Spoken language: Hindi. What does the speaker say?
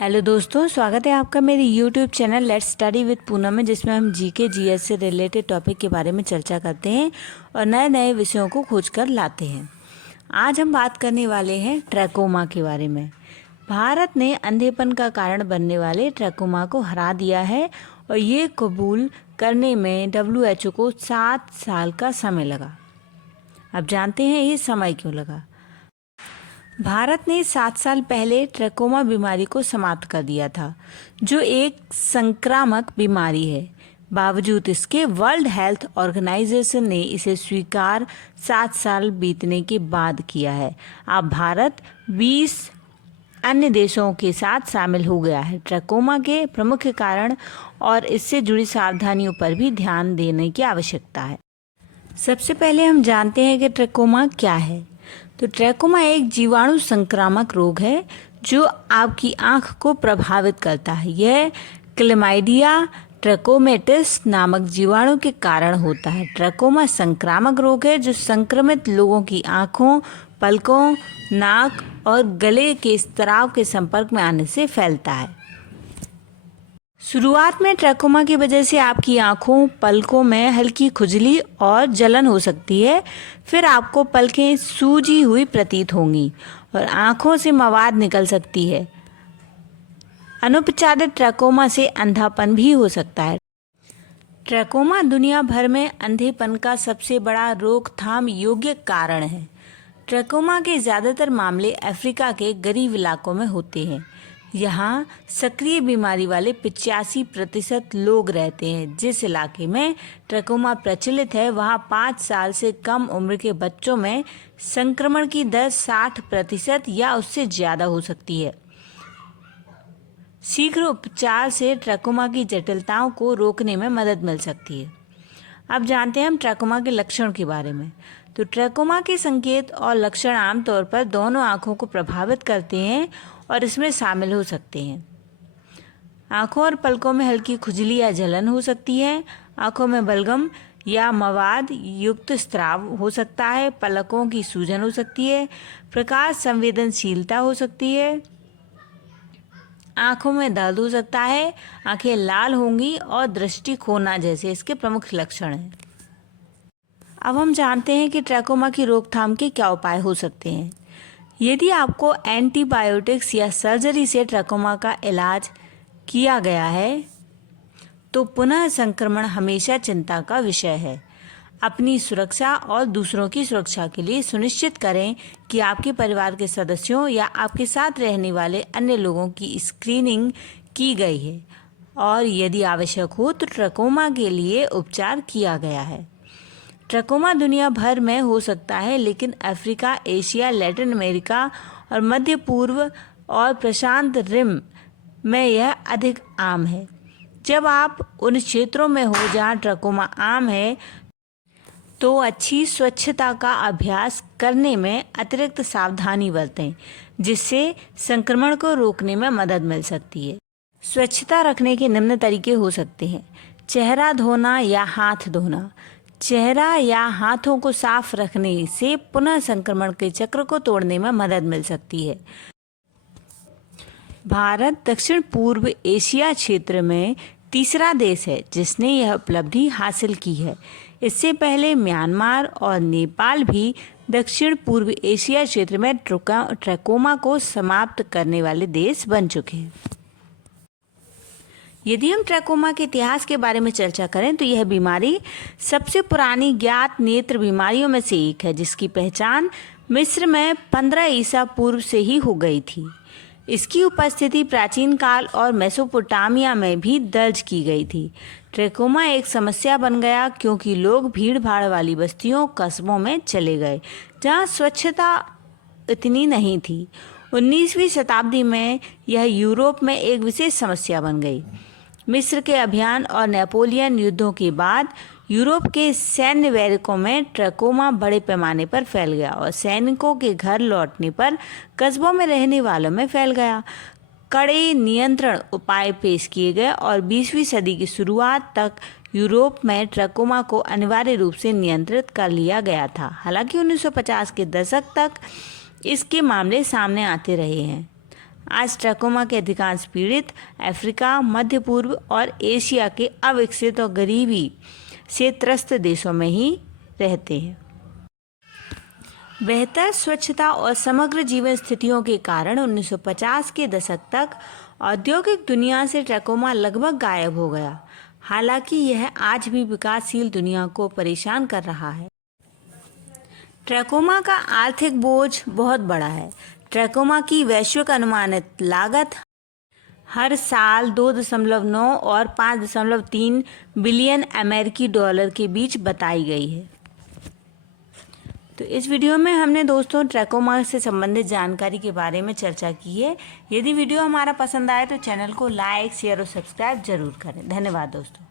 हेलो दोस्तों, स्वागत है आपका मेरे YouTube channel let's study with Poonam में, जिसमें हम जीके जीएस से रिलेटेड टॉपिक के बारे में चर्चा करते हैं और नए नए विषयों को खोज कर लाते हैं। आज हम बात करने वाले हैं ट्रैकोमा के बारे में। भारत ने अंधेपन का कारण बनने वाले ट्रैकोमा को हरा दिया है और ये कबूल करने में WHO को 7 साल का समय लगा। अब जानते हैं ये समय क्यों लगा। भारत ने 7 साल पहले ट्रैकोमा बीमारी को समाप्त कर दिया था, जो एक संक्रामक बीमारी है। बावजूद इसके वर्ल्ड हेल्थ ऑर्गेनाइजेशन ने इसे स्वीकार 7 साल बीतने के बाद किया है। अब भारत 20 अन्य देशों के साथ शामिल हो गया है। ट्रैकोमा के प्रमुख कारण और इससे जुड़ी सावधानियों पर भी ध्यान देने की आवश्यकता है। सबसे पहले हम जानते हैं कि ट्रैकोमा क्या है। तो ट्रैकोमा एक जीवाणु संक्रामक रोग है जो आपकी आंख को प्रभावित करता है। यह क्लैमाइडिया ट्रैकोमेटिस नामक जीवाणु के कारण होता है। ट्रैकोमा संक्रामक रोग है जो संक्रमित लोगों की आंखों, पलकों, नाक और गले के स्राव के संपर्क में आने से फैलता है। शुरुआत में ट्रैकोमा की वजह से आपकी आंखों, पलकों में हल्की खुजली और जलन हो सकती है। फिर आपको पलकें सूजी हुई प्रतीत होंगी और आंखों से मवाद निकल सकती है। अनुपचारित ट्रैकोमा से अंधापन भी हो सकता है। ट्रैकोमा दुनिया भर में अंधेपन का सबसे बड़ा रोकथाम योग्य कारण है। ट्रैकोमा के ज़्यादातर मामले अफ्रीका के गरीब इलाकों में होते हैं। यहाँ सक्रिय बीमारी वाले 85% लोग रहते हैं। जिस इलाके में ट्रैकोमा प्रचलित है वहाँ 5 साल से कम उम्र के बच्चों में संक्रमण की दर 60% या उससे ज़्यादा हो सकती है। शीघ्र उपचार से ट्रैकोमा की जटिलताओं को रोकने में मदद मिल सकती है। अब जानते हैं हम ट्रैकोमा के लक्षण के बारे में। तो ट्रैकोमा के संकेत और लक्षण आमतौर पर दोनों आँखों को प्रभावित करते हैं और इसमें शामिल हो सकते हैं। आँखों और पलकों में हल्की खुजली या जलन हो सकती है। आँखों में बलगम या मवाद युक्त स्राव हो सकता है। पलकों की सूजन हो सकती है। प्रकाश संवेदनशीलता हो सकती है। आँखों में दर्द हो सकता है। आँखें लाल होंगी और दृष्टि खोना जैसे इसके प्रमुख लक्षण हैं। अब हम जानते हैं कि ट्रैकोमा की रोकथाम के क्या उपाय हो सकते हैं। यदि आपको एंटीबायोटिक्स या सर्जरी से ट्रैकोमा का इलाज किया गया है तो पुनः संक्रमण हमेशा चिंता का विषय है। अपनी सुरक्षा और दूसरों की सुरक्षा के लिए सुनिश्चित करें कि आपके परिवार के सदस्यों या आपके साथ रहने वाले अन्य लोगों की स्क्रीनिंग की गई है और यदि आवश्यक हो तो ट्रैकोमा के लिए उपचार किया गया है। ट्रैकोमा दुनिया भर में हो सकता है, लेकिन अफ्रीका, एशिया, लैटिन अमेरिका और मध्य पूर्व और प्रशांत रिम में यह अधिक आम है। जब आप उन क्षेत्रों में हो जहां ट्रैकोमा आम है तो अच्छी स्वच्छता का अभ्यास करने में अतिरिक्त सावधानी बरतें, जिससे संक्रमण को रोकने में मदद मिल सकती है। स्वच्छता रखने के निम्न तरीके हो सकते हैं। चेहरा धोना या हाथ धोना। चेहरा या हाथों को साफ रखने से पुनः संक्रमण के चक्र को तोड़ने में मदद मिल सकती है। भारत दक्षिण पूर्व एशिया क्षेत्र में तीसरा देश है जिसने यह उपलब्धि हासिल की है। इससे पहले म्यांमार और नेपाल भी दक्षिण पूर्व एशिया क्षेत्र में ट्रैकोमा को समाप्त करने वाले देश बन चुके हैं। यदि हम ट्रैकोमा के इतिहास के बारे में चर्चा करें तो यह बीमारी सबसे पुरानी ज्ञात नेत्र बीमारियों में से एक है, जिसकी पहचान मिस्र में 15 ईसा पूर्व से ही हो गई थी। इसकी उपस्थिति प्राचीन काल और मेसोपोटामिया में भी दर्ज की गई थी। ट्रैकोमा एक समस्या बन गया क्योंकि लोग भीड़ भाड़ वाली बस्तियों, कस्बों में चले गए जहाँ स्वच्छता इतनी नहीं थी। 19वीं शताब्दी में यह यूरोप में एक विशेष समस्या बन गई। मिस्र के अभियान और नेपोलियन युद्धों के बाद यूरोप के सैन्य बैरकों में ट्रैकोमा बड़े पैमाने पर फैल गया और सैनिकों के घर लौटने पर कस्बों में रहने वालों में फैल गया। कड़े नियंत्रण उपाय पेश किए गए और 20वीं सदी की शुरुआत तक यूरोप में ट्रैकोमा को अनिवार्य रूप से नियंत्रित कर लिया गया था। हालांकि 1950 के दशक तक इसके मामले सामने आते रहे हैं। आज ट्रैकोमा के अधिकांश पीड़ित अफ्रीका, मध्य पूर्व और एशिया के अविकसित और गरीबी से त्रस्त देशों में ही रहते हैं। बेहतर स्वच्छता और समग्र जीवन स्थितियों के कारण 1950 के दशक तक औद्योगिक दुनिया से ट्रैकोमा लगभग गायब हो गया। हालांकि यह आज भी विकासशील दुनिया को परेशान कर रहा है। ट्रैकोमा का आर्थिक बोझ बहुत बड़ा है। ट्रैकोमा की वैश्विक अनुमानित लागत हर साल 2.9 और 5.3 बिलियन अमेरिकी डॉलर के बीच बताई गई है। तो इस वीडियो में हमने दोस्तों ट्रैकोमा से संबंधित जानकारी के बारे में चर्चा की है। यदि वीडियो हमारा पसंद आए तो चैनल को लाइक, शेयर और सब्सक्राइब जरूर करें। धन्यवाद दोस्तों।